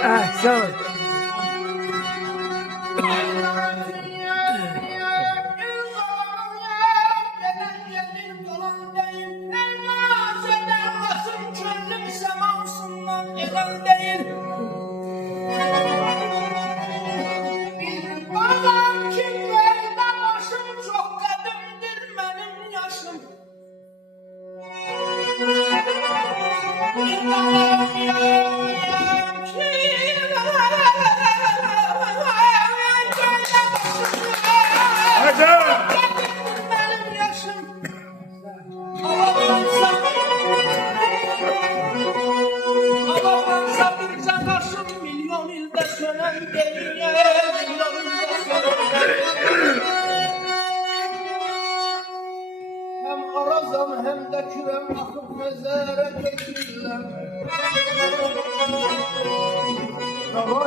Sağ ol. Hem arazam hem de kürem akıp mezara götürürler. Hem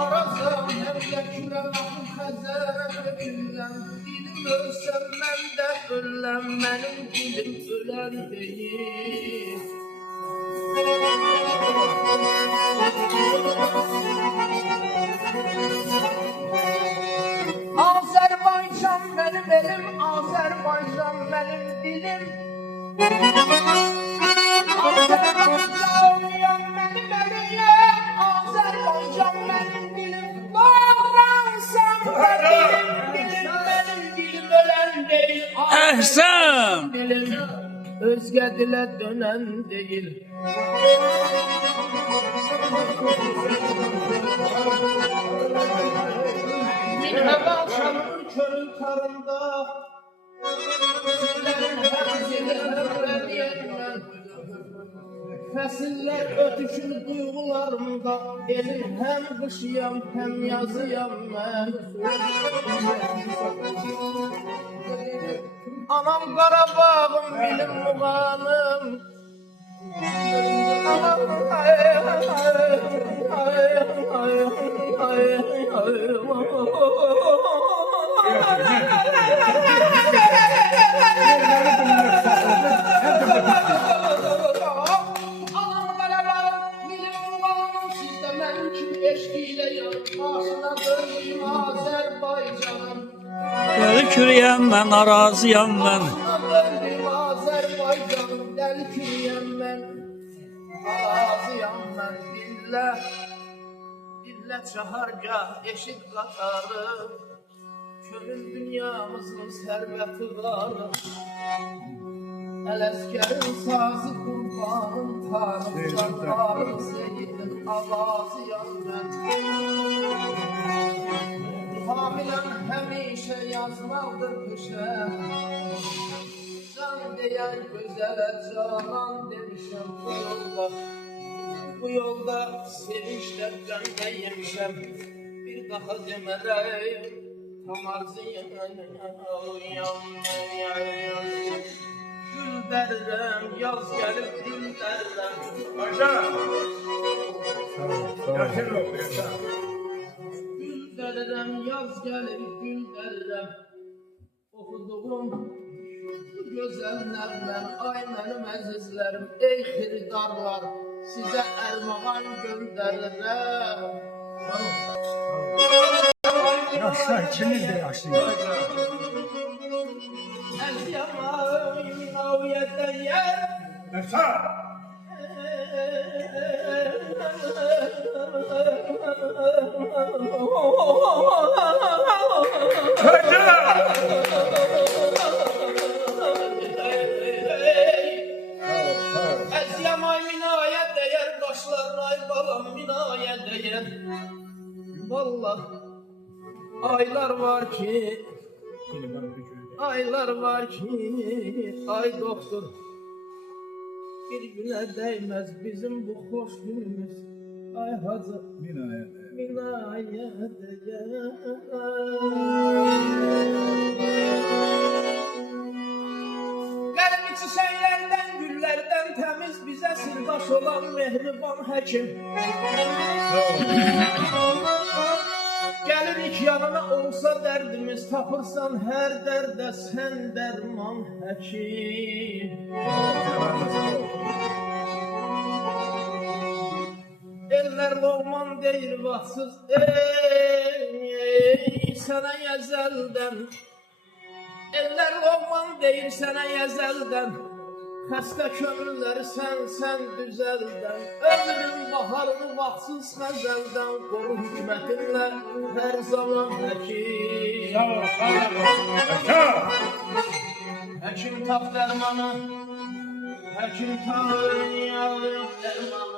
arazam hem de kürem akıp mezara götürürler. Dilim ölsem ben de ölem, benim dilim ölen değil. Azerbaycan benim elim, Azerbaycan benim dilim. Azerbaycan benim elim, Azerbaycan benim dilim. Bağıransam da dilim, benim dilim ölen değil. Ehsan. Dilim özge dile dönen değil. Bir hava çalır körün tarında, Fəsiller ötüşür duyğularımda, elim hem qışıyam hem yazıyam mən. Anam Qarabağım, bilim muğanım. Deli kürüyem ben, araziyem ben. Azerbaycanım, deli kürüyem ben, araziyam ben. Dinle çahargah eşit qatarı, könül dünyamızın sərbəti varı. Ələskərin sazı qurbanım, tarıqlarım seyidin avazıyam ben. Hamiləm həmişə yazmaqdır qışa, can deyən gözələ canan demişəm bu yolda. Bu yolda sevinçlərdən də yemişəm, bir daha demərəyim, tam arzıyam. Gül dərirəm, yaz gəlib gül dərirəm. Gül dərirəm, yaz gəlib gül dərirəm. Oxuduğum bu gözəl nəğmən, ay mənim əzizlərim, ey xiridarlar, sizə ərmağan göndərirəm. Yaşlar ikimiz de yaşlıyız. Əzyamayım naviyyətə yer. Yaşar! Əzyamay minayət dəyər, qaşların ay balam minayət dəyər. Vallah aylar var ki, ay doktor, bir günə değmez bizim bu hoş günümüz. Ay hacı minayət dəyər. Qəlbi çiçəklərdən, güllərdən təmiz, bizə sirdaş olan mehriban həkim. Gəlirik yanına, olsa dərdimiz, tapırsan hər dərdə sən dərman həkim. deyir vaxtsız ey sənə əzəldən. Eller Loğman deyir sənə əzəldən. Xəstə könüllər sən düzəldən. Ömrün baharını vaxtsız xəzəldən. Qoru hükmətinlə hər zaman həkim. Sağ ol, sağ ol. Yaşa! Həkim tap dərmanı. Həkim tap dərmanı.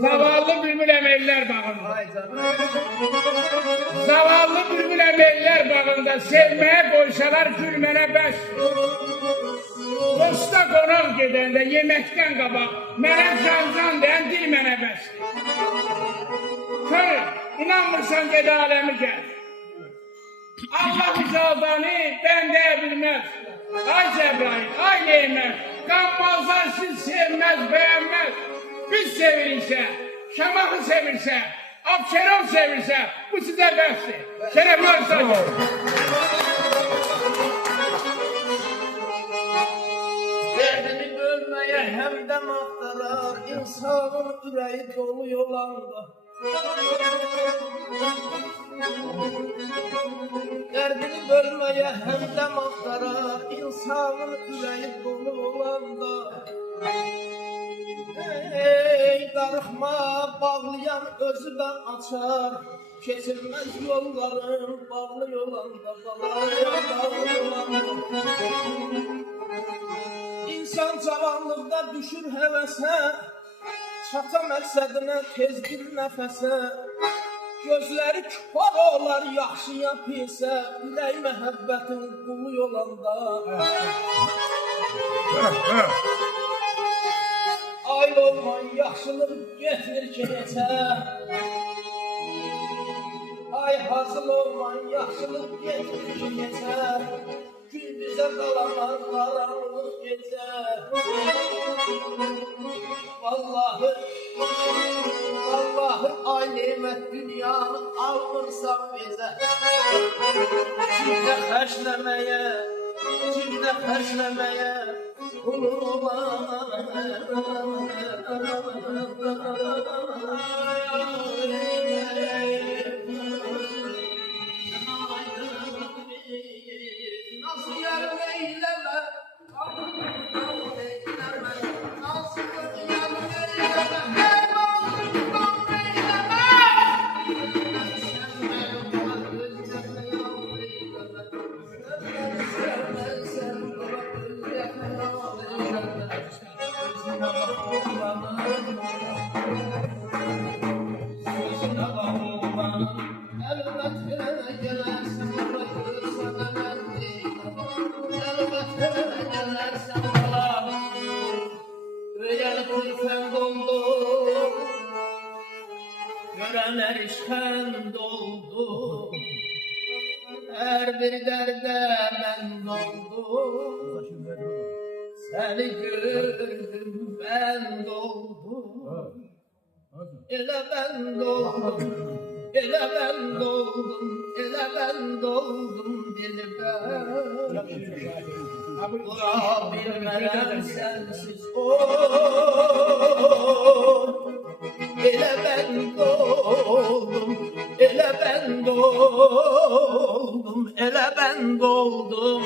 Zavallı bülbül emeller bağında. Zavallı bülbül emeller bağında sevmeye koysalar gülmene bəs. Dosta qonaq gedəndə yeməkdən qabaq mənə can deyən dil mənə bəs. Kör, inanmırsan ged aləmi gəl. Allah mücadəni bəndəyə bilməz. Ay Cəbrail, ay Neymət, qanmazlar siz sevməz, bəyənməz. Biz sevirirsə, Şamaxı sevirsə, Abşeron sevirsə, bu sizə bəsdir. Şərəfli olsun. Derdini bölməyə həmdən axtarar, insanın ürəyi dolu yolanda. Derdini bölməyə həmdən axtarar, insanın ürəyi dolu yolanda. Ey darıxma bağlayan özü də açar, keçilməz yolların bağlı yolanda, bağlı yolanda. İnsan cavanlıqda düşür həvəsə, çata məqsədinə tez bir nəfəsə. Gözləri kipar olar yaxşıya pisə, ürək məhəbbətin qulu yolanda. Ay olman yaxşılıq getmir ki neçə. Ay hazıl olman yaxşılıq getmir ki neçə. Gün bizə qalamaz qaranlıq gecə. Vallahi ay nemət dünyanı almırsan bizə. Cibdə xərcləməyə Kulun olan nasıl yarım eyleme nasıl yarım eyleme Görenler işkend oldu, her bir derde ben doldum. Seni gördüm ben doldum, ele ben doldum, ele ben doldum, ele ben doldum dilber. Durabilmem sensiz ele ben doldum, ele ben doldum, ele ben doldum.